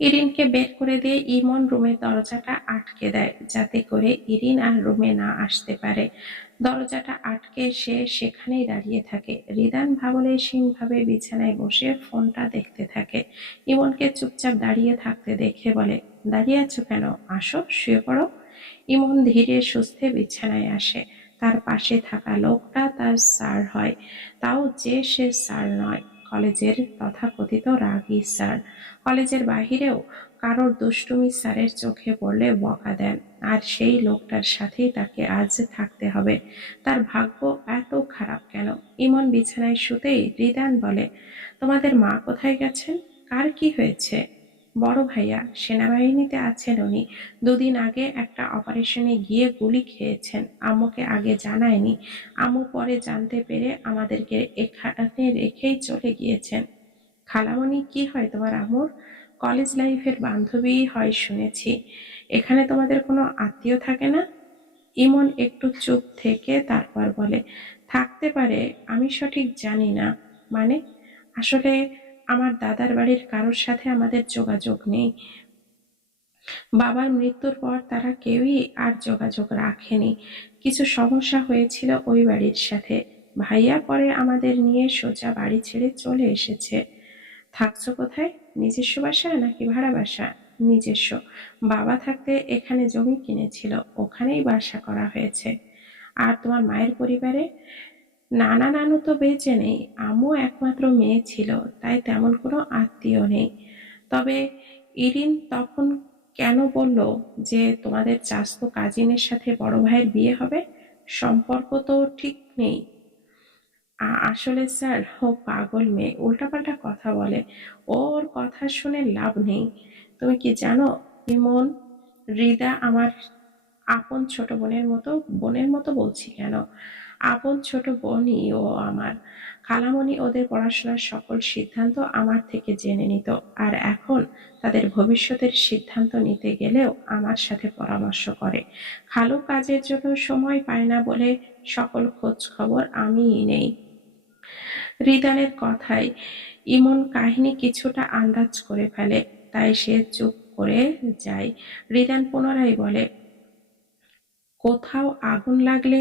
ইরিনকে বের করে দিয়ে ইমন রুমের দরজাটা আটকে দেয়, যাতে করে ইরিন আর রুমে না আসতে পারে। দরজাটা আটকে সে সেখানেই দাঁড়িয়ে থাকে। রিদান ভাবলেশীনভাবে বিছানায় বসে ফোনটা দেখতে থাকে। ইমনকে চুপচাপ দাঁড়িয়ে থাকতে দেখে বলে, দাঁড়িয়ে আছো কেন? আসো, শুয়ে পড়ো। ইমন ধীরে সুস্থে বিছানায় আসে। তার পাশে থাকা লোকটা তার স্যার হয়, তাও যে সে স্যার নয়, কলেজের তথাকথিত রাগী স্যার। কলেজের বাহিরেও কারোর দুষ্টুমি স্যারের চোখে পড়লে বকা দেন, আর সেই লোকটার সাথেই তাকে আজ থাকতে হবে। তার ভাগ্য এত খারাপ কেন? ইমন বিছানায় শুতেই রিদান বলে, তোমাদের মা কোথায় গেছেন? কার কি হয়েছে? বড় ভাইয়া সেনাবাহিনীতে আছেন উনি। দুদিন আগে একটা অপারেশনে গিয়ে গুলি খেয়েছেন। আম্মুকে আগে জানায়নি। আম্মু পরে জানতে পেরে আমাদেরকে এখানে রেখেই চলে গিয়েছেন। খালামণি কি হয় তোমার আম্মুর? কলেজ লাইফের বান্ধবী হয় শুনেছি। এখানে তোমাদের কোনো আত্মীয় থাকে না? ইমন একটু চুপ থেকে তারপর বলে, থাকতে পারে, আমি সঠিক জানি না। মানে? আসলে আমার দাদার বাড়ির কারোর সাথে আমাদের যোগাযোগ নেই। বাবার মৃত্যুর পর তারা কেউই আর যোগাযোগ রাখেনি। কিছু সমস্যা হয়েছিল ওই বাড়ির সাথে। ভাইয়া পরে আমাদের নিয়ে সোজা বাড়ি ছেড়ে চলে এসেছে। থাকছো কোথায়? নিজস্ব বাসা নাকি ভাড়া বাসা? নিজস্ব। বাবা থাকতে এখানে জমি কিনেছিল, ওখানেই বাসা করা হয়েছে। আর তোমার মায়ের পরিবারে? নানা নানু তো বেঁচে নেই, আম্মু একমাত্র মেয়ে ছিল, তাই তেমন কোনো আত্মীয় নেই। তবে ইরিন তখন কেন বলল যে তোমাদের চাচাতো কাজিনের সাথে বড় ভাইয়ের বিয়ে হবে? সম্পর্ক তো ঠিক নেই। আসলে স্যার, ও পাগল মেয়ে, উল্টাপাল্টা কথা বলে। ওর কথা শুনে লাভ নেই। তুমি কি জানো ইমন, রিদা আমার আপন ছোট বোনের মতো। বোনের মতো বলছি কেন, আপন ছোট বোনই ও আমার। খালামণি ওদের পড়াশোনার সকল সিদ্ধান্ত আমার থেকে জেনে নিত, আর এখন তাদের ভবিষ্যতের সিদ্ধান্ত নিতে গেলেও আমার সাথে পরামর্শ করে। খালু কাজের জন্য সময় পায় না বলে সকল খোঁজ খবর আমিই নেই। রিদানের কথায় ইমন কাহিনী কিছুটা আন্দাজ করে ফেলে, তাই সে চুপ করে যায়। রিদান পুনরায় বলে, কোথাও আগুন লাগলে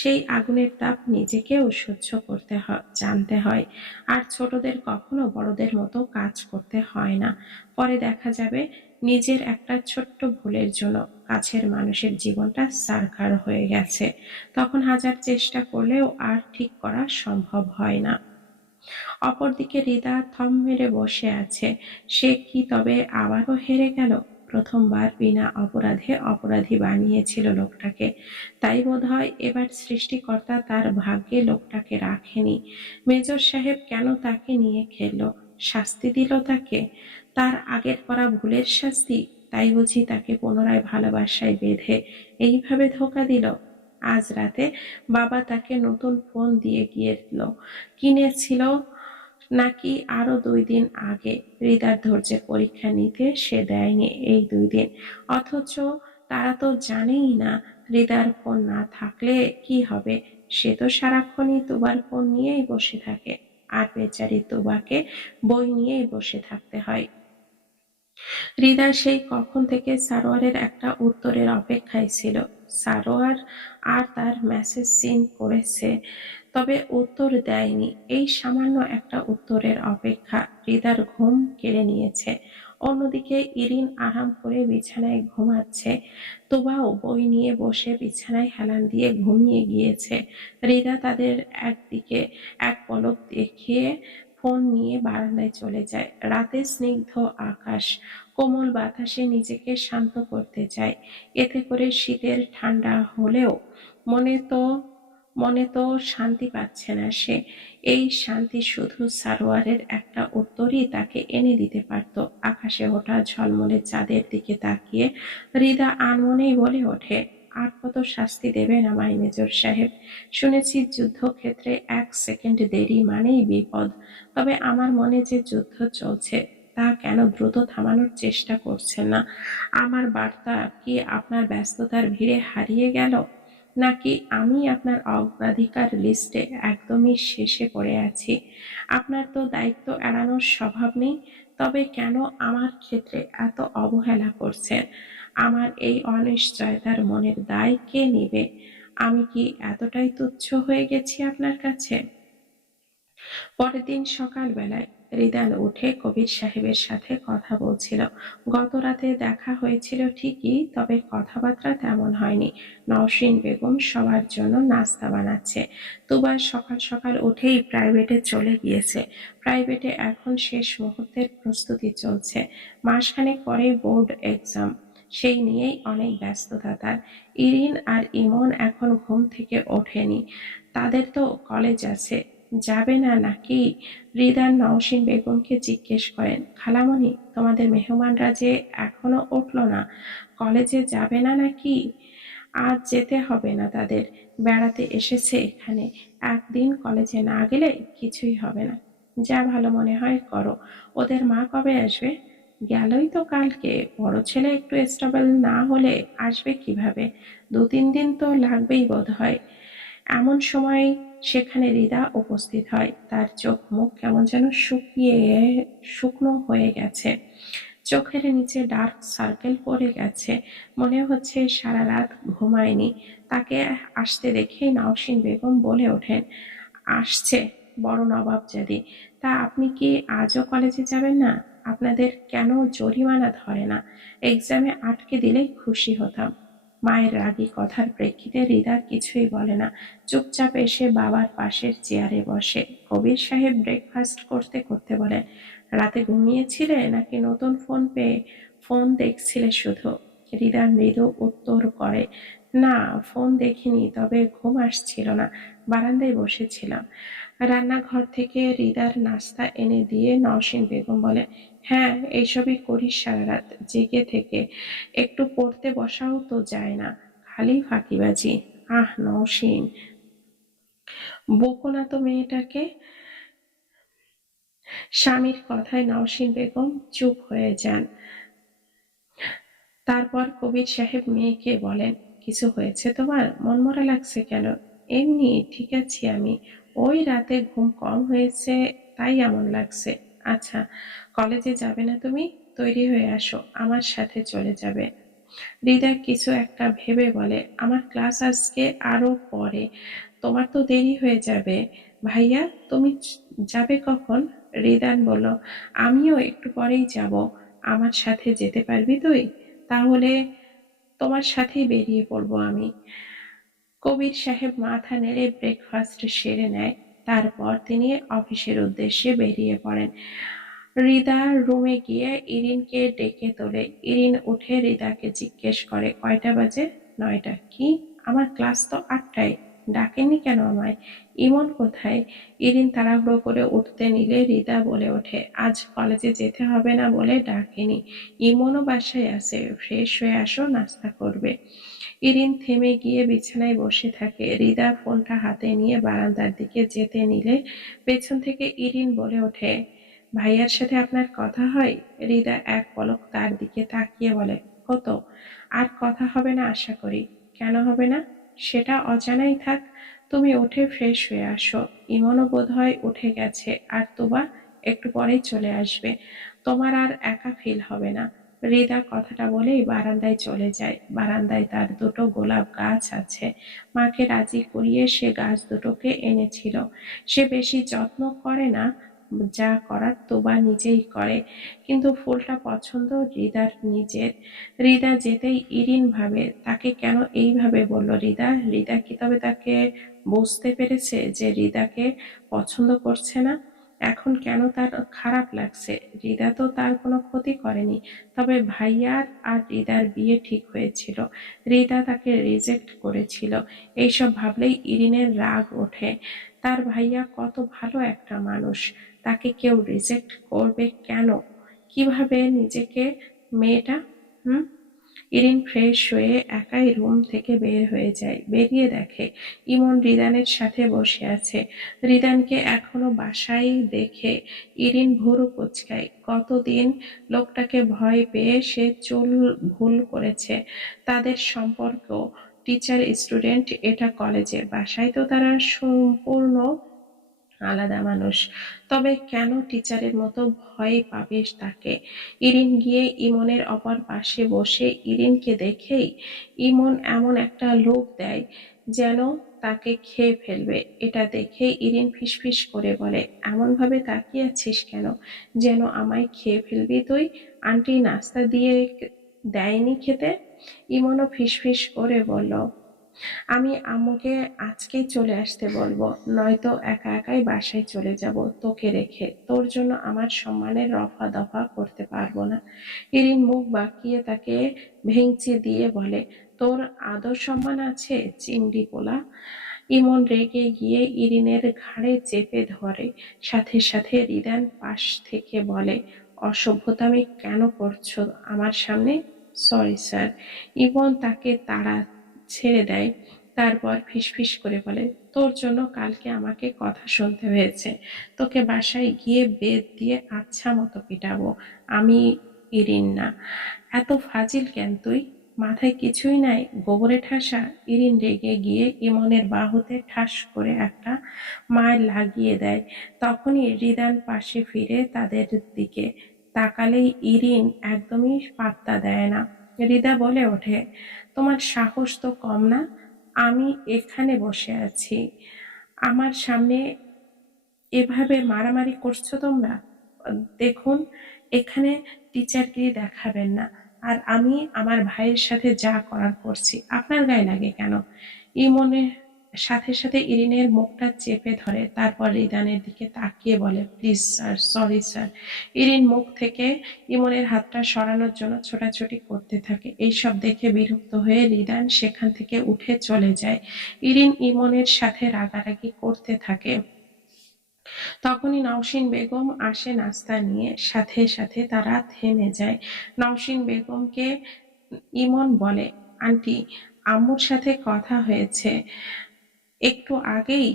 সেই আগুনের তাপ নিজেকেও সহ্য করতে জানতে হয়। আর ছোটদের কখনো বড়দের মতো কাজ করতে হয় না। পরে দেখা যাবে নিজের একটা ছোট্ট ভুলের জন্য কাছের মানুষের জীবনটা ছারখার হয়ে গেছে। তখন হাজার চেষ্টা করলেও আর ঠিক করা সম্ভব হয় না। অপরদিকে রিদা থম মেরে বসে আছে। সে কি তবে আবারও হেরে গেল? প্রথমবার বিনা অপরাধে অপরাধী বানিয়েছিল লোকটাকে, তাই বোধহয় এবার সৃষ্টিকর্তা তার ভাগ্যে লোকটাকে রাখেনি। মেজর সাহেব কেন তাকে নিয়ে খেললো? শাস্তি দিল তাকে, তার আগের করা ভুলের শাস্তি। তাই বুঝি তাকে পুনরায় ভালোবাসায় বেঁধে এইভাবে ধোঁকা দিল? আজ রাতে বাবা তাকে নতুন ফোন দিয়ে গিয়েছিল, কিনেছিল নাকি আরো 2 দিন আগে? হৃদার ধৈর্যের পরীক্ষা নিতে সে দেয়নি এই 2 দিন। অথচ তারা তো জানেই না হৃদার ফোন না থাকলে কি হবে। সে তো সারাক্ষণই তুবার ফোন নিয়েই বসে থাকে, আর বেচারি তুবাকে বই নিয়েই বসে থাকতে হয়। রিদা সেই কখন থেকে সারোয়ারের একটা উত্তরের অপেক্ষায় ছিল। সারোয়ার আর তার মেসেজ সিন করেছে, তবে উত্তর দেয়নি। এই সামান্য একটা উত্তরের অপেক্ষা রিদার ঘুম কেড়ে নিয়েছে। অন্যদিকে ইরিন আরাম করে বিছানায় ঘুমাচ্ছে। তুবাও বই নিয়ে বসে বিছানায় হেলান দিয়ে ঘুমিয়ে গিয়েছে। রিদা তাদের একদিকে এক পলক দেখিয়ে ফোন নিয়ে বারান্দায় চলে যায়। রাতে স্নিগ্ধ আকাশ, কোমল বাতাসে নিজেকে শান্ত করতে চায়। এতে করে শীতের ঠান্ডা হলেও মনে তো মনে তো শান্তি পাচ্ছে না সে। এই শান্তি শুধু সারোয়ারের একটা উত্তরই তাকে এনে দিতে পারত। আকাশে ওঠা ঝলমলে চাঁদের দিকে তাকিয়ে হৃদা আনমনেই বলে ওঠে, আর কত শাস্তি দেবেন আমায় মেজর সাহেব? শুনেছি যুদ্ধক্ষেত্রে 1 সেকেন্ড দেরি মানেই বিপদ। তবে আমার মনে যে যুদ্ধ চলছে, তা কেন দ্রুত থামানোর চেষ্টা করছেন না? আমার বার্তা কি আপনার ব্যস্ততার ভিড়ে হারিয়ে গেল, নাকি আমি আপনার অগ্রাধিকার লিস্টে একদমই শেষে পড়ে আছি? আপনার তো দায়িত্ব এড়ানোর স্বভাব নেই। তবে কেন আমার ক্ষেত্রে এত অবহেলা করছেন? আমার এই অনিশ্চয়তার মনের দায় কে নিবে? আমি কি এতটাই তুচ্ছ হয়ে গেছি আপনার কাছে? পরের দিন সকালবেলায় রিদান উঠে কবির সাহেবের সাথে কথা বলছিল। গত রাতে দেখা হয়েছিল ঠিকই, তবে কথাবার্তা তেমন হয়নি। নওশীন বেগম সবার জন্য নাস্তা বানাচ্ছে। তুবা সকাল সকাল উঠেই প্রাইভেটে চলে গিয়েছে। প্রাইভেটে এখন শেষ মুহূর্তের প্রস্তুতি চলছে। মাসখানেক পরেই বোর্ড এক্সাম, সেই নিয়েই অনেক ব্যস্ততা তার। ইরিন আর ইমন এখন ঘুম থেকে ওঠেনি, তাদের তো কলেজ আছে। যাবে না নাকি? রিদান নওশীন বেগমকে জিজ্ঞেস করেন, খালামণি, তোমাদের মেহমানরা যে এখনো উঠলো না, কলেজে যাবে না নাকি? আজ যেতে হবে না তাদের, বেড়াতে এসেছে এখানে। একদিন কলেজে না গেলে কিছুই হবে না। যা ভালো মনে হয় করো। ওদের মা কবে আসবে? গেলই তো কালকে। বড় ছেলে একটু স্টেবল না হলে আসবে কিভাবে? 2-3 দিন তো লাগবেই বোধ হয়। এমন সময় সেখানে রিদা উপস্থিত হয়। তার চোখ মুখ কেমন যেন শুকনো হয়ে গেছে। চোখের নিচে ডার্ক সার্কেল পড়ে গেছে। মনে হচ্ছে সারা রাত ঘুমায়নি। তাকে আসতে দেখেই নওশীন বেগম বলে ওঠেন, আসছে বড় নবাবজাদি। তা আপনি কি আজও কলেজে যাবেন না? আপনাদের কেন জরিমানা ধরে না? এক্সামে আটকে দিলেই খুশি হতাম। মায়ের রাগী কথার প্রেক্ষিতে রিদা কিছুই বলে না। চুপচাপ এসে বাবার পাশের চেয়ারে বসে। কবির সাহেব ব্রেকফাস্ট করতে করতে বলেন, রাতে ঘুমিয়েছিলে নাকি নতুন ফোন পেয়ে ফোন দেখছিলে শুধু? রিদা মৃদু উত্তর করে, না, ফোন দেখিনি, তবে ঘুম আসছিল না, বারান্দায় বসেছিলাম। রান্নাঘর থেকে রিদার নাস্তা এনে দিয়ে নওশীন বেগম বলে, হ্যাঁ, এইসবই করিস সারা রাত জেগে থেকে। একটু পড়তে বসাও তো যায় না, খালি ফাঁকিবাজি। আহ নওশীন, বকো না তো মেয়েটাকে। স্বামীর কথায় নওশীন বেগম চুপ হয়ে যান। তারপর কবির সাহেব মেয়েকে বলেন, কিছু হয়েছে তোমার? মনমরা লাগছে কেন? এমনি ঠিক আছি আমি। ওই রাতে ঘুম কম হয়েছে, তাই এমন লাগছে। আচ্ছা, কলেজে যাবে না তুমি? তৈরি হয়ে আসো, আমার সাথে চলে যাবে। হৃদয় কিছু একটা ভেবে বলে, আমার ক্লাস আজকে আরো পরে, তোমার তো দেরি হয়ে যাবে। ভাইয়া, তুমি যাবে কখন? রিদান বলল, আমিও একটু পরেই যাব। আমার সাথে যেতে পারবি তুই? তাহলে তোমার সাথেই বেরিয়ে পড়বো আমি। কবির সাহেব মাথা নেড়ে ব্রেকফাস্ট সেরে নেয়। তারপর তিনি অফিসের উদ্দেশ্যে বেরিয়ে পড়েন। রিদা রুমে গিয়ে ইরিনকে ডেকে তোলে। ইরিন উঠে রিদাকে জিজ্ঞেস করে, কয়টা বাজে? 9টা। কি? আমার ক্লাস তো 8টায়। ডাকেননি কেন আমায়? ইমন কোথায়? ইরিন তাড়াহুড়ো করে উঠতে নিলে রিদা বলে ওঠে, আজ কলেজে যেতে হবে না বলে ডাকেনি। ইমনও বাসায় আছে, ফ্রেশ হয়ে আসো, নাস্তা করবে। ইরিন থেমে গিয়ে বিছানায় বসে থাকে। রিদা ফোনটা হাতে নিয়ে বারান্দার দিকে যেতে নিলে পেছন থেকে ইরিন বলে ওঠে, ভাইয়ার সাথে আপনার কথা হয়? রিদা এক পলক তার দিকে তাকিয়ে বলে, হতো। আর কথা হবে না আশা করি। কেন হবে না? সেটা অজানাই থাক। তুমি উঠে ফ্রেশ হয়ে আসো। ইমনও বোধহয় উঠে গেছে, আর তোবা একটু পরেই চলে আসবে। তোমার আর একা ফিল হবে না। রিদা কথাটা বলেই বারান্দায় চলে যায়। বারান্দায় তার দুটো গোলাপ গাছ আছে। মাকে রাজি করিয়ে সে গাছ দুটোকে এনেছিল। সে বেশি যত্ন করে না, যা করার তোবা নিজেই করে। কিন্তু ফুলটা পছন্দ রিদার নিজের। রিদা যেতেই ইরিন ভাবে, তাকে কেন এইভাবে বলল রিদা? রিদা কি তবে তাকে বুঝতে পেরেছে যে রিদাকে পছন্দ করছে না? এখন কেন তার খারাপ লাগছে? রিদা তো তার কোনো ক্ষতি করেনি। তবে ভাইয়ার আর রিদার বিয়ে ঠিক হয়েছিল, রিদা তাকে রিজেক্ট করেছিল। এইসব ভাবলেই ইরিনের রাগ ওঠে। তার ভাইয়া কত ভালো একটা মানুষ, তাকে কেউ রিজেক্ট করবে কেন? কিভাবে নিজেকে মেয়েটা? হুম। ইরিন ফ্রেশ হয়ে একাই রুম থেকে বের হয়ে যায়। বেরিয়ে দেখে ইমন রিদানের সাথে বসে আছে। রিদানকে এখনো বাসায় দেখে ইরিন ভুরু কুঁচকায়। কতদিন লোকটাকে ভয় পেয়ে সে চুল ভুল করেছে। তাদের সম্পর্ক টিচার স্টুডেন্ট, এটা কলেজে, বাসায় তো তারা সম্পূর্ণ আলাদা মানুষ। তবে কেন টিচারের মতো ভয় পাবে তাকে? ইরিন গিয়ে ইমনের অপর পাশে বসে ইরিনকে দেখেই ইমন এমন একটা লোক দেয় যেন তাকে খেয়ে ফেলবে। এটা দেখে ইরিন ফিসফিস করে বলে, এমন ভাবে তাকিয়ে আছিস কেন? যেন আমায় খেয়ে ফেলবি তুই? আন্টি নাস্তা দিয়ে দেয়নি খেতে? ইমনও ফিসফিস করে বলল, আমি আম্মুকে আজকেই চলে আসতে বলবো, নয়তো একা একাই বাসায় চলে যাব তোকে রেখে। তোর জন্য আমার সম্মানের রফা দফা করতে পারবো না। ইরিন মুখ বাঁকিয়ে তাকে ভেঙচি দিয়ে বলে, তোর আদর সম্মান আছে চিংড়ি পোলা? ইমন রেগে গিয়ে ইরিনের ঘাড়ে চেপে ধরে। সাথে সাথে রিদান পাশ থেকে বলে, অসভ্যতামি কেন করছো আমার সামনে? Sorry sir. ইমন তাকে তাড়া ছেড়ে দেয়। তারপর ফিসফিস করে বলে, তোর জন্য কালকে আমাকে কথা শুনতে হয়েছে। তোকে বাসায় গিয়ে বেত দিয়ে আচ্ছা মতো পিটাবো। আমি ইরিন না। এত ফাজিল কেন তুই? মাথায় কিছুই নাই, গোবরে ঠাসা? ইরিন রেগে গিয়ে ইমনের বাহুতে ঠাস করে একটা মার লাগিয়ে দেয়। তখনই রিদান পাশে ফিরে তাদের দিকে তাকালেই ইরিন একদমই পাত্তা দেয় না। রিদা বলে ওঠে, তোমার সাহস তো কম না? আমি এখানে বসে আছি, আমার সামনে এভাবে মারামারি করছো তোমরা? দেখুন, এখানে টিচারগিরি দেখাবেন না। আর আমি আমার ভাইয়ের সাথে যা করার করছি, আপনার গায়ে লাগে কেন? ইমনের সাথে সাথে ইরিনের মুখটা চেপে ধরে। তারপর রিদানের দিকে তাকিয়ে বলে, please sir, sorry sir. Irin মুখ থেকে ইমনের হাতটা সরানোর জন্য ছোটাছুটি করতে থাকে। এইসব দেখে বিরক্ত হয়ে রিদান সেখান থেকে উঠে চলে যায়। ইরিন ইমনের সাথে রাগারাগি করতে থাকে। তখনই নওশীন বেগম আসে নাস্তা নিয়ে। সাথে সাথে তারা থেমে যায়। নওশীন বেগমকে ইমন বলে, আন্টি, আম্মুর সাথে কথা হয়েছে একটু আগেই।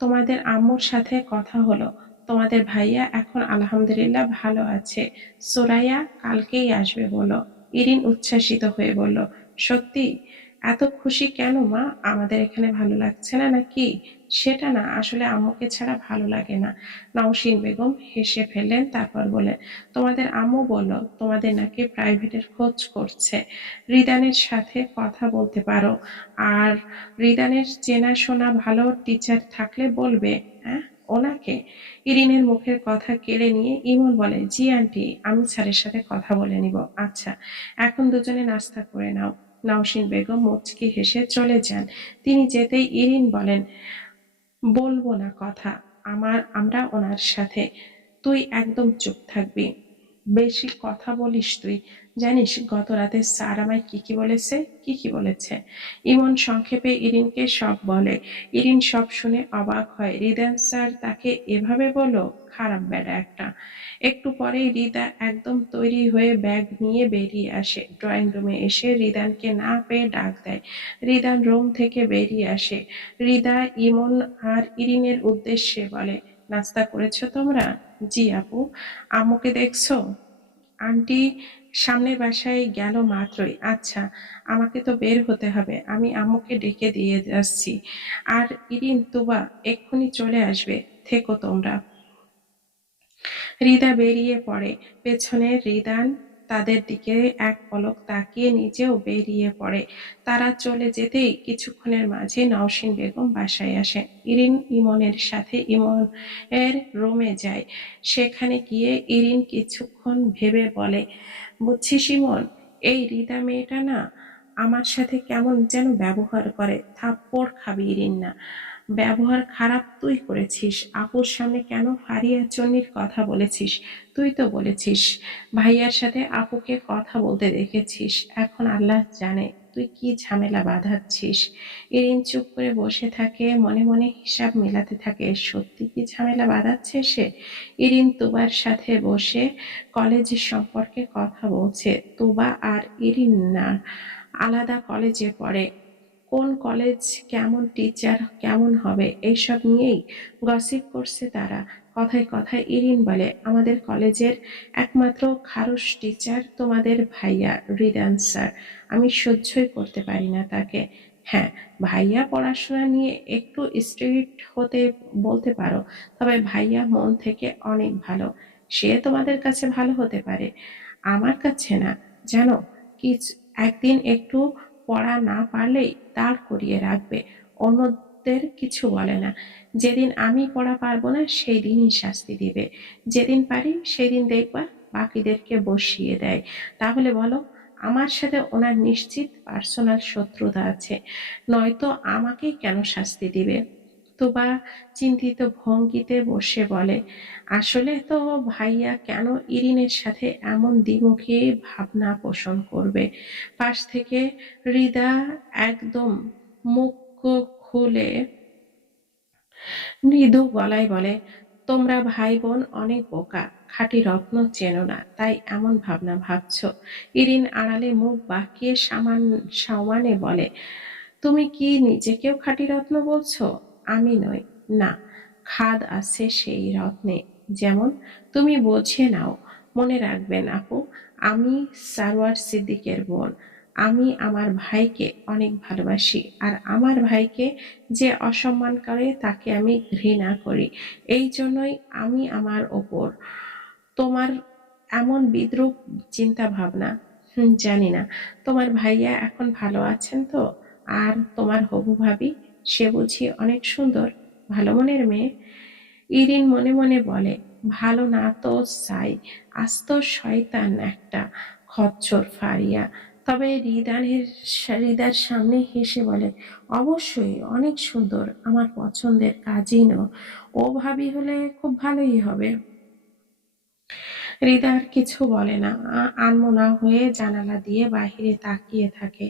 তোমাদের আম্মুর সাথে কথা হলো। তোমাদের ভাইয়া এখন আলহামদুলিল্লাহ ভালো আছে। সোরাইয়া কালকেই আসবে বলো। ইরিন উচ্ছ্বাসিত হয়ে বলল, সত্যি? এত খুশি কেন মা? আমাদের এখানে ভালো লাগছে না নাকি? সেটা না, আসলে আম্মুকে ছাড়া ভালো লাগে না। নওশীন বেগম হেসে ফেললেন। তারপর বললেন, তোমাদের আম্মু বলল তোমাদের নাকি প্রাইভেটের খোঁজ করছে। রিদানের সাথে কথা বলতে পারো। আর রিদানের চেনাশোনা ভালো টিচার থাকলে বলবে। হ্যাঁ, ওনাকে? ইরিনের মুখের কথা কেড়ে নিয়ে ইমন বলে, জি আন্টি, আমি স্যারের সাথে কথা বলে নিব। আচ্ছা, এখন দুজনে নাস্তা করে নাও। নওশীন বেগম মুচকি হেসে চলে যান। তিনি যেতেই ইরিন বলেন, বলবো না কথা, আমরা ওনার সাথে। তুই একদম চুপ থাকবি, বেশি কথা বলিস তুই। জানিস গত রাতে স্যার আমায় কি কি বলেছে? কি কি বলেছে? ইমন সংক্ষেপে ইরিনকে সব বলে। ইরিন সব শুনে অবাক হয়। রিদান স্যার তাকে এভাবে বলল? খারাপ বেড়া একটা। একটু পরেই রিদা একদম তৈরি হয়ে ব্যাগ নিয়ে বেরিয়ে আসে। ড্রয়িং রুমে এসে রিদানকে না পেয়ে ডাক দেয়। রিদান রুম থেকে বেরিয়ে আসে। রিদা ইমন আর ইরিনের উদ্দেশ্যে বলে, নাস্তা করেছো তোমরা? জি আপু। আম্মুকে দেখছো? আন্টি সামনের বাসায় গেল মাত্রই। আচ্ছা, আমাকে তো বের হতে হবে, আমি আম্মুকে ডেকে দিয়ে যাচ্ছি। আর ইরিন, তুবা এক্ষুনি চলে আসবে, থেকো তোমরা। রিদা বেরিয়ে পড়ে। পেছনে রিদান তাদের দিকে এক পলক তাকিয়ে নিজেও বেরিয়ে পড়ে। তারা চলে যেতেই কিছুক্ষণের মাঝে নওশীন বেগম বাসায় আসেন। ইরিন ইমনের সাথে ইমনের রুমে যায়। সেখানে গিয়ে ইরিন কিছুক্ষণ ভেবে বলে, বুঝছিস ইমন, এই রিদা মেয়েটা না আমার সাথে কেমন যেন ব্যবহার করে। থাপ্পড় খাবি ইরিন না। ব্যবহার খারাপ তুই করেছিস। আপুর সামনে কেন ফারিয়া চন্নির কথা বলেছিস? তুই তো বলেছিস ভাইয়ার সাথে আপুকে কথা বলতে দেখেছিস। এখন আল্লাহ জানে তুই কি ঝামেলা বাঁধাচ্ছিস। ইরিন চুপ করে বসে থাকে, মনে মনে হিসাব মেলাতে থাকে, সত্যি কি ঝামেলা বাঁধাচ্ছে সে? ইরিন তুবার সাথে বসে কলেজের সম্পর্কে কথা বলছে। তুবা আর ইরিন না, আলাদা কলেজে পড়ে। কোন কলেজ, কেমন টিচার, কেমন হবে, এইসব নিয়েই গসিপ করছে তারা। কথায় কথায় ইরিন বলে, আমাদের কলেজের একমাত্র খারুস টিচার তোমাদের ভাইয়া রিদান স্যার। আমি সহ্যই করতে পারি না তাকে। হ্যাঁ, ভাইয়া পড়াশোনা নিয়ে একটু স্ট্রিক্ট হতে বলতে পারো, তবে ভাইয়া মন থেকে অনেক ভালো। সে তোমাদের কাছে ভালো হতে পারে, আমার কাছে না। জানো, কিছু একদিন একটু পড়া না পারলেই দাঁড় করিয়ে রাখবে, অন্যদের কিছু বলে না। যেদিন আমি পড়া পারবো না সেই দিনই শাস্তি দিবে, যেদিন পারি সেদিন দেখবা বাকিদেরকে বসিয়ে দেয়। তাহলে বলো, আমার সাথে ওনার নিশ্চিত পার্সোনাল শত্রুতা আছে, নয়তো আমাকেই কেন শাস্তি দিবে? তুবা চিন্তিত ভঙ্গিতে বসে বলে, আসলে তো ভাইয়া কেন ইরিনের সাথে এমন দ্বিমুখী ভাবনা পোষণ করবে? পাশ থেকে হৃদা একদম মুখ খুলে মৃদু গলায় বলে, তোমরা ভাই বোন অনেক বোকা, খাঁটি রত্ন চেনো না, তাই এমন ভাবনা ভাবছ। ইরিন আড়ালে মুখ বাঁকিয়ে সমানে বলে, তুমি কি নিজেকেও খাঁটি রত্ন বলছো? আমি নই। না, খাদ আছে সেই রত্নে। যেমন, তুমি বুঝে নাও। মনে রাখবেন আপু, আমি সারোয়ার সিদ্দিকের বোন। আমি আমার ভাইকে অনেক ভালোবাসি, আর আমার ভাইকে যে অসম্মান করে তাকে আমি ঘৃণা করি। এই জন্যই আমি আমার ওপর তোমার এমন বিদ্রূপ চিন্তা ভাবনা। জানি না তোমার ভাইয়া এখন ভালো আছেন তো? আর তোমার হবু ভাবি, সে বুঝি অনেক সুন্দর, ভালো মনের মেয়ে? ইরিন মনে মনে বলে, ভালো না তো সাই, আস্ত শয়তান একটা, খচ্চর ফারিয়া। তবে হৃদার সামনে হেসে বলে, অবশ্যই অনেক সুন্দর, আমার পছন্দের কাজিনও। ও ভাবি হলে খুব ভালোই হবে। হৃদা আর কিছু বলে না, আনমনা হয়ে জানালা দিয়ে বাহিরে তাকিয়ে থাকে।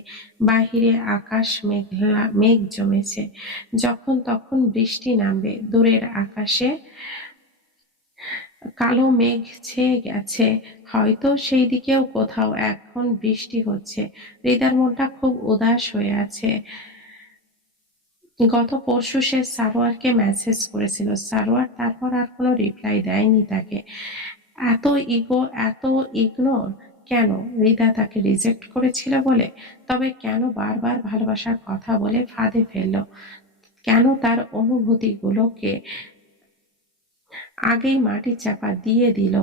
বাহিরে আকাশ মেঘ জমেছে, যখন তখন বৃষ্টি নামবে। দূরের আকাশে কালো মেঘ ছেয়ে গেছে, হয়তো সেই দিকেও কোথাও এখন বৃষ্টি হচ্ছে। হৃদার মনটা খুব উদাস হয়ে আছে। গত পরশু সে সারোয়ারকে মেসেজ করেছিল, সারোয়ার তারপর আর কোনো রিপ্লাই দেয়নি তাকে। এত ইগো, এত ইগনোর কেন? হৃদা তাকে রিজেক্ট করেছিল বলে? তবে কেন বারবার ভালোবাসার কথা বলে ফাঁদে ফেলল? কেন তার অনুভূতিগুলোকে আগেই মাটি চাপা দিয়ে দিল?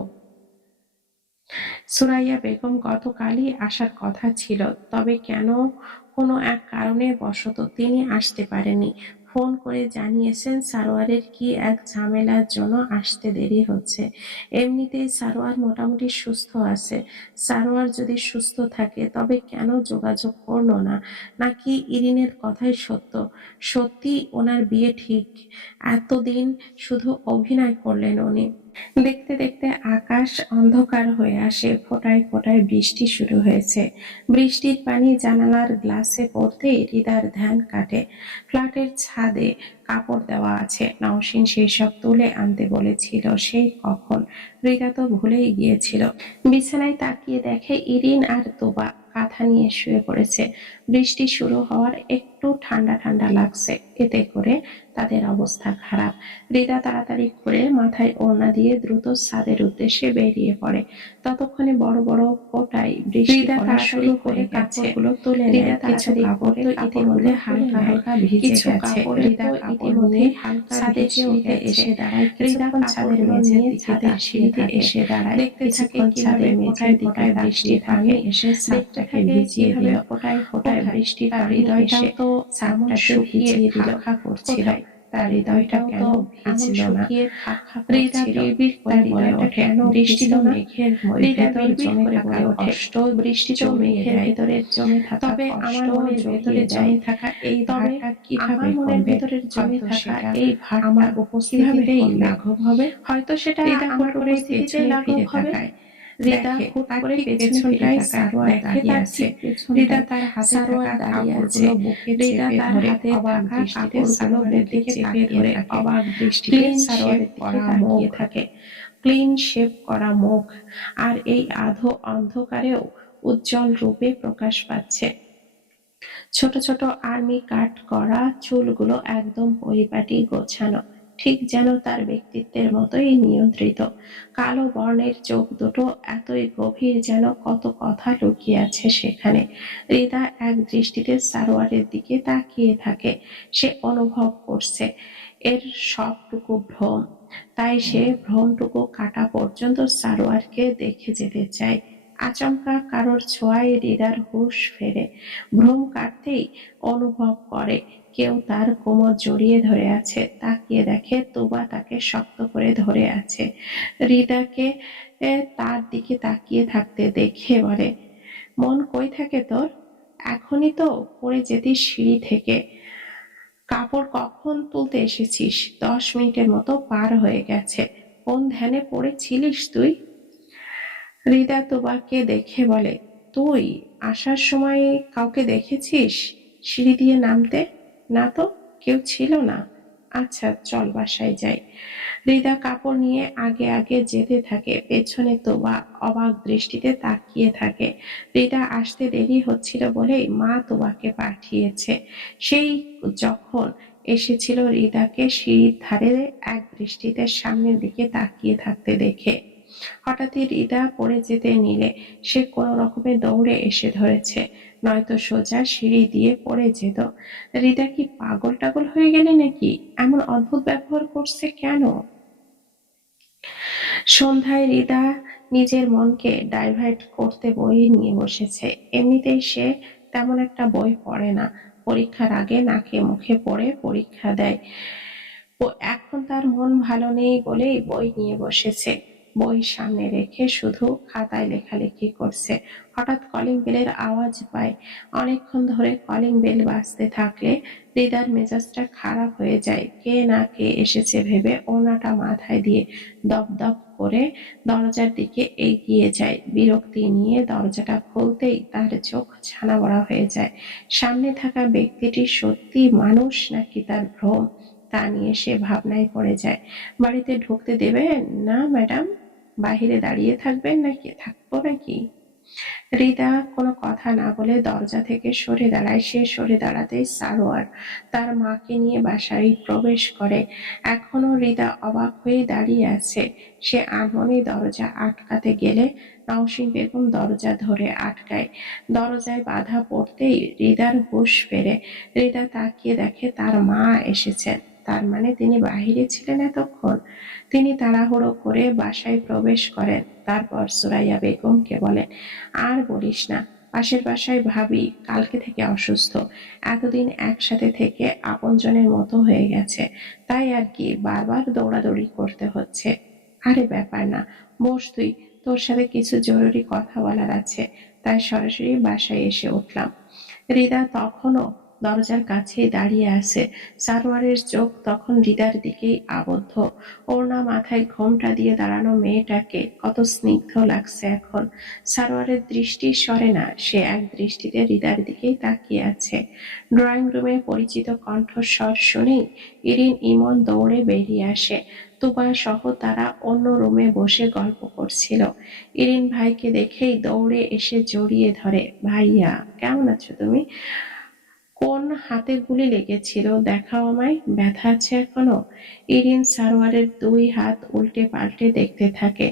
সুরাইয়া বেগম গতকালই আসার কথা ছিল, তবে কেন কোনো এক কারণে বশত তিনি আসতে পারেননি। ফোন করে জানিয়েছেন সারোয়ারের কি এক ঝামেলার জন্য আসতে দেরি হচ্ছে। এমনিতেই সারোয়ার মোটামুটি সুস্থ আছে। সারোয়ার যদি সুস্থ থাকে তবে কেন যোগাযোগ করলো না? নাকি ইরিনের কথাই সত্য, সত্যি ওনার বিয়ে ঠিক? এতদিন শুধু অভিনয় করলেন উনি। দেখতে দেখতে আকাশ অন্ধকার হয়ে আসে, ফোঁটায় ফোঁটায় বৃষ্টি শুরু হয়েছে। বৃষ্টির পানি জানালার গ্লাসে পড়তেই হৃদার ধ্যান কাটে। ফ্ল্যাটের ছাদে কাপড় দেওয়া আছে, নওশীন সেই সব তুলে আনতে বলেছিল সেই কখন। হৃদা তো ভুলেই গিয়েছিল। বিছানায় তাকিয়ে দেখে ইরিন আর তোবা কাঁথা নিয়ে শুয়ে পড়েছে। বৃষ্টি শুরু হওয়ার একটু ঠান্ডা ঠান্ডা লাগছে, এতে করে তাদের অবস্থা খারাপ। হৃদা তাড়াতাড়ি করে মাথায় ওড়না দিয়ে দ্রুত ছাদের উদ্দেশ্যে বেরিয়ে পড়ে। ততক্ষণে বড় বড় ফোঁটায় বৃষ্টি পড়া শুরু হয়ে গেছে। কাপড়গুলো তুলে নেয়, কিছু কাপড় তো ইতিমধ্যে হালকা হালকা ভিজে গেছে। হৃদা ইতিমধ্যে ছাদের সিঁড়িতে এসে দাঁড়ায়। কিছুক্ষণ ছাদের মেঝের দিকে সিঁড়িতে এসে দাঁড়ায়, দেখতে থাকে কিভাবে ফোঁটায় ফোঁটায় বৃষ্টির পানি এসে ছাদটাকে ভিজিয়ে দিল। ফোঁটায় ফোঁটায় বৃষ্টির পানি এসে ছাদটাকে ভিজিয়ে দিল। করছিল, তার হৃদয়টাও কেন ভিজল না? হৃদা বিড়বিড় করে বলে ওঠে, বৃষ্টি তো মেঘের ভেতর জমে থাকা কষ্ট, বৃষ্টি তো মেঘের ভেতরে জমে থাকা, তবে আমার মনের ভেতরে জমে থাকা এই ভারটা কিভাবে কমবে? এই ভার আমার উপস্থিতিতেই লাঘব হবে। হয়তো সেটা আমার উপস্থিতিতেই লাঘব হবে। হৃদা হুট করে পেছনটায় সারোয়ার দাঁড়িয়ে আছে। হৃদা তার হাতে থাকা কাপড়গুলো বুকে চেপে ধরে অবাক দৃষ্টিতে সারোয়ারের দিকে চেপে ধরে অবাক দৃষ্টিতে সারোয়ারের দিকে তাকিয়ে থাকে। ক্লিন শেভ করা মুখ, আর এই আধো অন্ধকারেও উজ্জ্বল রূপে প্রকাশ পাচ্ছে। ছোট ছোট আর্মি কাট করা চুলগুলো একদম পরিপাটি গোছানো। ঠিক যেন তার ব্যক্তিত্বের মতোই নিয়ন্ত্রিত। কালো বর্ণের চোখ দুটো এতই গভীর যেন কত কথা লুকিয়ে আছে সেখানে। হৃদা এক দৃষ্টিতে সারোয়ারের দিকে তাকিয়ে থাকে। সে অনুভব করছে এর সবটুকু ভ্রম, তাই সে ভ্রমটুকু কাটা পর্যন্ত সারোয়ারকে দেখে যেতে চায়। আচমকা কারোর ছোঁয়ায় হৃদার হুঁশ ফেরে। ভ্রম কাটতেই অনুভব করে কেউ তার কোমর জড়িয়ে ধরে আছে। তাকিয়ে দেখে তুবা তাকে শক্ত করে ধরে আছে। হৃদাকে তার দিকে তাকিয়ে থাকতে দেখে বলে, মন কই থাকে তোর? এখনই তো পড়ে যেতিস সিঁড়ি থেকে। কাপড় কখন তুলতে এসেছিস? 10 মিনিটের মতো পার হয়ে গেছে। কোন ধ্যানে পড়েছিলিস তুই? হৃদা তুবাকে দেখে বলে, তুই আসার সময় কাউকে দেখেছিস সিঁড়ি দিয়ে নামতে? না তো, কেউ ছিল না। আচ্ছা চল বাসায় যাই। হৃদা কাপড় নিয়ে আগে আগে যেতে থাকে। পেছনে তোবা অবাক দৃষ্টিতে তাকিয়ে থাকে। হৃদা আসতে দেরি হচ্ছিল বলেই মা তোবাকে পাঠিয়েছে। সেই যখন এসেছিল হৃদাকে সিঁড়ির ধারে এক দৃষ্টিতে সামনের দিকে তাকিয়ে থাকতে দেখে। হঠাৎই হৃদা পড়ে যেতে নিলে সে কোনো রকমে দৌড়ে এসে ধরেছে, নয়তো সোজা সিঁড়ি দিয়ে পড়ে যেত। হৃদা কি পাগল টাগল হয়ে গেলে নাকি? এমন অদ্ভুত ব্যবহার করছে কেন? সন্ধ্যায় হৃদা নিজের মনকে ডাইভার্ট করতে বই নিয়ে বসেছে। এমনিতেই সে তেমন একটা বই পড়ে না। পরীক্ষার আগে নাকে মুখে পড়ে পরীক্ষা দেয়। এখন তার মন ভালো নেই বলেই বই নিয়ে বসেছে। বই সামনে রেখে শুধু খাতায় লেখালেখি করছে। হঠাৎ কলিং বেলের আওয়াজ পায়। অনেকক্ষণ ধরে কলিং বেল বাজতে থাকলে হৃদার মেজাজটা খারাপ হয়ে যায়। কে না কে এসেছে ভেবে ওড়নাটা মাথায় দিয়ে দপ দপ করে দরজার দিকে এগিয়ে যায়। বিরক্তি নিয়ে দরজাটা খুলতেই তার চোখ ছানা বড়া হয়ে যায়। সামনে থাকা ব্যক্তিটি সত্যি মানুষ নাকি তার ভ্রম, তা নিয়ে সে ভাবনায় পড়ে যায়। বাড়িতে ঢুকতে দেবেন না ম্যাডাম? বাহিরে দাঁড়িয়ে থাকবেন নাকি? থাকবো নাকি? হৃদা কোনো কথা না বলে দরজা থেকে সরে দাঁড়ায়। সে সরে দাঁড়াতেই সারোয়ার তার মাকে নিয়ে বাসায় প্রবেশ করে। এখনো হৃদা অবাক হয়ে দাঁড়িয়ে আছে। সে আনমনে দরজা আটকাতে গেলে নওশীন বেগম দরজা ধরে আটকায়। দরজায় বাধা পড়তেই হৃদার হুঁশ ফেরে। হৃদা তাকিয়ে দেখে তার মা এসেছেন। তার মানে তিনি বাহিরে ছিলেন এতক্ষণ। তিনি তাড়াহুড়ো করে বাসায় প্রবেশ করেন। তারপর সুরাইয়া বেগমকে বলেন, আর বলিস না, পাশের বাসায় ভাবি কালকে থেকে অসুস্থ। এতদিন একসাথে থেকে আপনজনের মতো হয়ে গেছে, তাই আর কি বারবার দৌড়াদৌড়ি করতে হচ্ছে। আরে ব্যাপার না, বস তুই, তোর সাথে কিছু জরুরি কথা বলার আছে, তাই সরাসরি বাসায় এসে উঠলাম। হৃদা তখনও দরজার কাছেই দাঁড়িয়ে আছে। সারোয়ারের চোখ তখন হৃদার দিকেই আবদ্ধ। ওড়না মাথায় ঘোমটা দিয়ে দাঁড়ানো মেয়েটাকে কত স্নিগ্ধ লাগছে এখন। সারোয়ারের দৃষ্টি সরে না, সে এক দৃষ্টিতে হৃদার দিকেই তাকিয়ে আছে। ড্রয়িং রুমে পরিচিত কণ্ঠস্বর শুনেই ইরিন ইমন দৌড়ে বেরিয়ে আসে। তুবা সহ তারা অন্য রুমে বসে গল্প করছিল। ইরিন ভাইকে দেখেই দৌড়ে এসে জড়িয়ে ধরে, ভাইয়া কেমন আছো তুমি? কোন হাতে গুলি লেগেছিল দেখাও আমায়, ব্যথা আছে এখনো? ইরিন সারোয়ারের দুই হাত উল্টে পাল্টে দেখতে থাকে।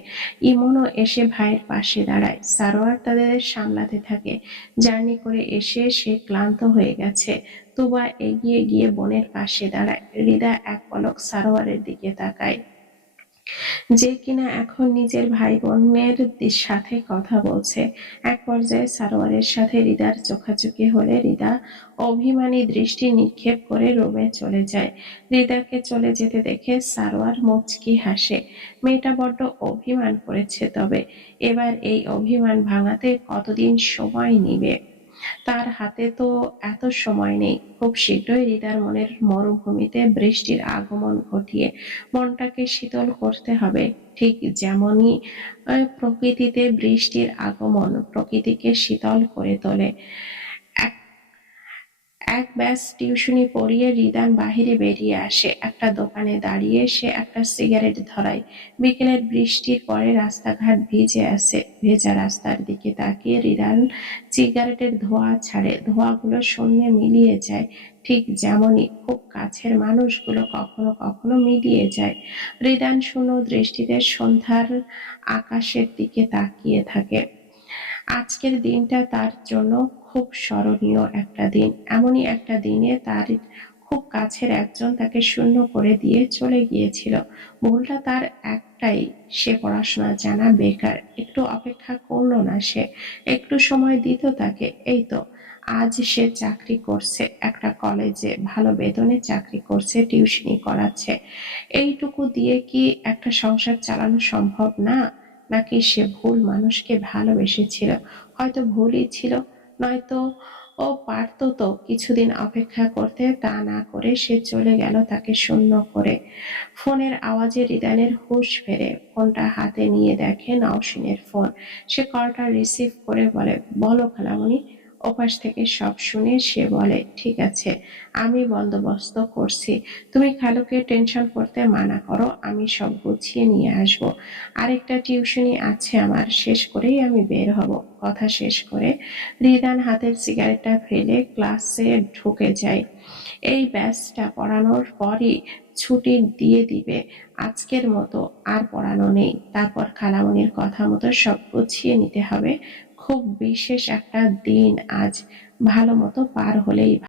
ইমনও এসে ভাইয়ের পাশে দাঁড়ায়। সারোয়ার তাদের সামলাতে থাকে। জার্নি করে এসে সে ক্লান্ত হয়ে গেছে। তুবা এগিয়ে গিয়ে বোনের পাশে দাঁড়ায়। হৃদা এক পলক সারোয়ারের দিকে তাকায়, যে কিনা এখন নিজের ভাই বোনের সাথে কথা বলছে। এক পর্যায়ে সারোয়ারের সাথে হৃদার চোখাচোখি হলে হৃদা অভিমানী দৃষ্টি নিক্ষেপ করে রুমে চলে যায়। হৃদাকে চলে যেতে দেখে সারোয়ার মুচকি হাসে। মেয়েটা বড্ড অভিমান করেছে, তবে এবার এই অভিমান ভাঙাতে কতদিন সময় নিবে। তার হাতে তো এত সময় নেই। খুব শীঘ্রই হৃদার মনের মরুভূমিতে বৃষ্টির আগমন ঘটিয়ে মনটাকে শীতল করতে হবে। ঠিক যেমনই প্রকৃতিতে বৃষ্টির আগমন প্রকৃতিকে শীতল করে তোলে। এক এক ব্যাচ টিউশনি পড়িয়ে রিদান বাহিরে বেরিয়ে আসে। একটা দোকানে দাঁড়িয়ে সে একটা সিগারেট ধরায়। বিকেলের বৃষ্টির পরে রাস্তাঘাট ভিজে আছে। ভেজা রাস্তার দিকে তাকিয়ে রিদান সিগারেটের ধোঁয়া ছাড়ে। ধোঁয়াগুলো শূন্যে মিলিয়ে যায়, ঠিক যেমনই খুব কাছের মানুষগুলো কখনো কখনো মিলিয়ে যায়। রিদান শূন্য দৃষ্টিতে সন্ধ্যার আকাশের দিকে তাকিয়ে থাকে। আজকের দিনটা তার জন্য খুব স্মরণীয় একটা দিন। এমনই একটা দিনে তার খুব কাছের একজন তাকে শূন্য করে দিয়ে চলে গিয়েছিল। ভুলটা তার একটাই, সে পড়াশোনা জানা বেকার। একটু অপেক্ষা করলো না সে, একটু সময় দিত তাকে। এই তো আজ সে চাকরি করছে একটা কলেজে, ভালো বেতনে চাকরি করছে, টিউশনি করাচ্ছে। এইটুকু দিয়ে কি একটা সংসার চালানো সম্ভব না? নাকি সে ভুল মানুষকে ভালোবেসেছিল? হয়তো ভুলই ছিল, নয়তো ও পারতো তো কিছুদিন অপেক্ষা করতে। তা না করে সে চলে গেল তাকে শূন্য করে। ফোনের আওয়াজে রিদানের হুঁশ ফেরে। ফোনটা হাতে নিয়ে দেখে নওশিনের ফোন। সে কলটা রিসিভ করে বলে, বলো খালামণি। ওপাশ থেকে সব শুনে সে বলে, ঠিক আছে, আমি বন্দোবস্ত করছি। তুমি খালুকে টেনশন করতে মানা করো, আমি সব গুছিয়ে নিয়ে আসবো। আরেকটা টিউশনি আছে আমার, শেষ করেই আমি বের হব। কথা শেষ করে রিদান হাতের সিগারেটটা ফেলে ক্লাসে ঢুকে যায়। এই ব্যাচটা পড়ানোর পরই ছুটি দিয়ে দিবে। আজকের মতো আর পড়ানো নেই। তারপর খালামণির কথা মতো সব গুছিয়ে নিতে হবে। খুব বিশেষ একটা দিন আজ, ভালো মতো পার হলেই